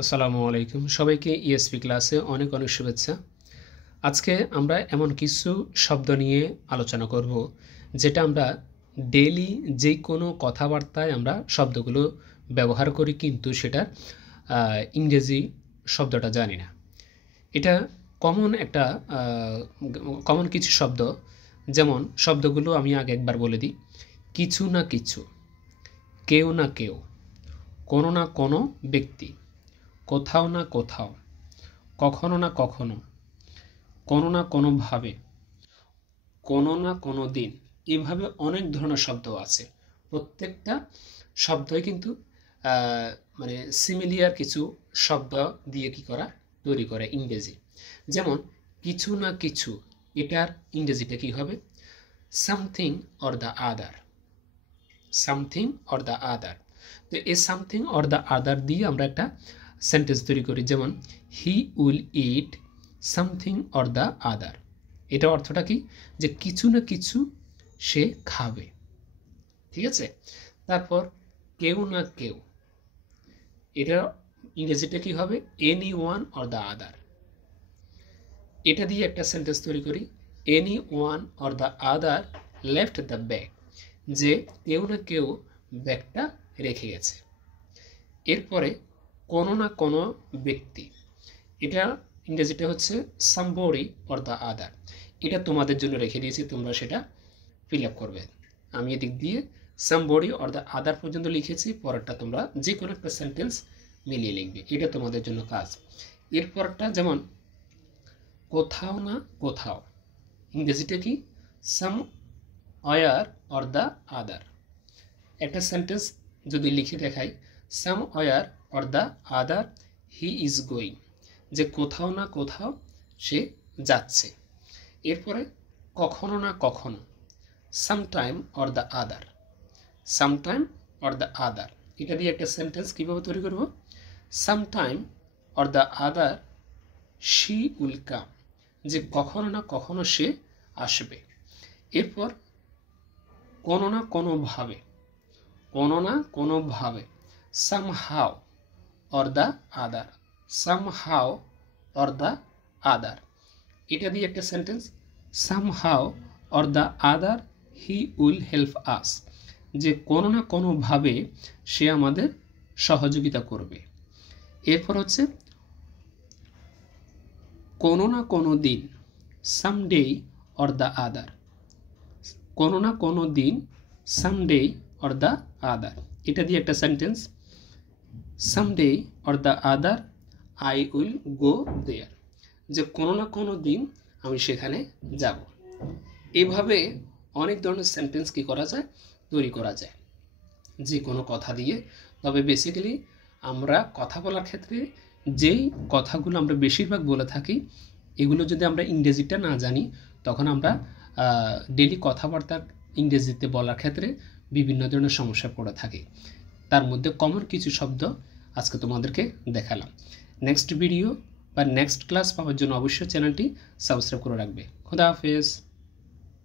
আসসালামু আলাইকুম সবাইকে ইএসপি ক্লাসে অনেক অনেক শুভেচ্ছা। আজকে আমরা এমন কিছু শব্দ নিয়ে আলোচনা করব যেটা আমরা ডেইলি যে কোনো কথাবার্তায় আমরা শব্দগুলো ব্যবহার করি, কিন্তু সেটা ইংরেজি শব্দটা জানি না। এটা কমন কিছু শব্দ, যেমন শব্দগুলো আমি আগে একবার বলে দিই। কিছু না কিছু, কেউ না কেউ, কোনো না কোনো ব্যক্তি, কোথাও না কোথাও, কখনো না কখনো, কোনো না কোনোভাবে, কোনো না কোনো দিন। এভাবে অনেক ধরনের শব্দ আছে। প্রত্যেকটা শব্দই কিন্তু মানে সিমিলিয়ার কিছু শব্দ দিয়ে তৈরি করে ইংরেজি। যেমন কিছু না কিছু, এটার ইংরেজিটা কি হবে? Something or the other. Something or the আদার। তো এই সামথিং অর দ্য আদার দিয়ে আমরা একটা সেন্টেন্স তৈরি করি, যেমন he will it something or the other. এটা অর্থটা কি? যে কিছু না কিছু সে খাবে। ঠিক আছে। তারপর কেউ না কেউ, এটা ইংরেজিটা কি হবে? Any one or the other. এটা দিয়ে একটা সেন্টেন্স তৈরি করি, any one or the other left the bag. যে কেউ না কেউ ব্যাগটা রেখে গেছে। এরপরে কোনো না কোনো ব্যক্তি, এটা ইংরেজিটা হচ্ছে সামবডি অর দ্য আদার। এটা তোমাদের জন্য রেখে দিয়েছি, তোমরা সেটা ফিল আপ করবে। আমি এদিক দিয়ে সামবডি অর দ্য আদার পর্যন্ত লিখেছি, পরেরটা তোমরা যে কোনো একটা সেন্টেন্স মিলিয়ে লিখবে, এটা তোমাদের জন্য কাজ। এরপরটা যেমন কোথাও না কোথাও, ইংরেজিটা কি? সাম ওয়ার অর দ্য আদার। একটা সেন্টেন্স যদি লিখে দেখাই, সাম war or the other he is going, যে কোথাও না কোথাও সে যাচ্ছে। এরপরে কখনো না কখনো, sometime or the other. Sometime or the other, এটা দিয়ে একটা সেন্টেন্স কীভাবে তৈরি করব? Sometime or the other she will come, যে কখনো না কখনো সে আসবে। এরপর কোনো না কোনোভাবে, কোনো না কোনোভাবে, somehow or the other. Somehow or the other, এটা দিয়ে একটা sentence, somehow or the other he will help us, যে কোনো না কোনোভাবে সে আমাদের সহযোগিতা করবে। এরপর হচ্ছে কোনো না কোনো দিন, সামডে অর দ্য আদার। কোনো না কোনো দিন, সামডে অর দ্য আদার, এটা দিয়ে একটা sentence, someday or the other I will go there, যে কোনো না কোনো দিন আমি সেখানে যাব। এভাবে অনেক ধরনের সেন্টেন্স কি করা যায়? তৈরি করা যায় যে কোনো কথা দিয়ে। তবে বেসিক্যালি আমরা কথা বলার ক্ষেত্রে যেই কথাগুলো আমরা বেশিরভাগ বলে থাকি, এগুলো যদি আমরা ইংরেজিটা না জানি, তখন আমরা ডেলি কথাবার্তা ইংরেজিতে বলার ক্ষেত্রে বিভিন্ন ধরনের সমস্যায় পড়ে থাকি। তার মধ্যে কমন কিছু শব্দ আজকে তোমাদেরকে দেখালাম। নেক্সট ভিডিও বা নেক্সট ক্লাস পাওয়ার জন্য অবশ্যই চ্যানেলটি সাবস্ক্রাইব করে রাখবে। খোদা হাফেজ।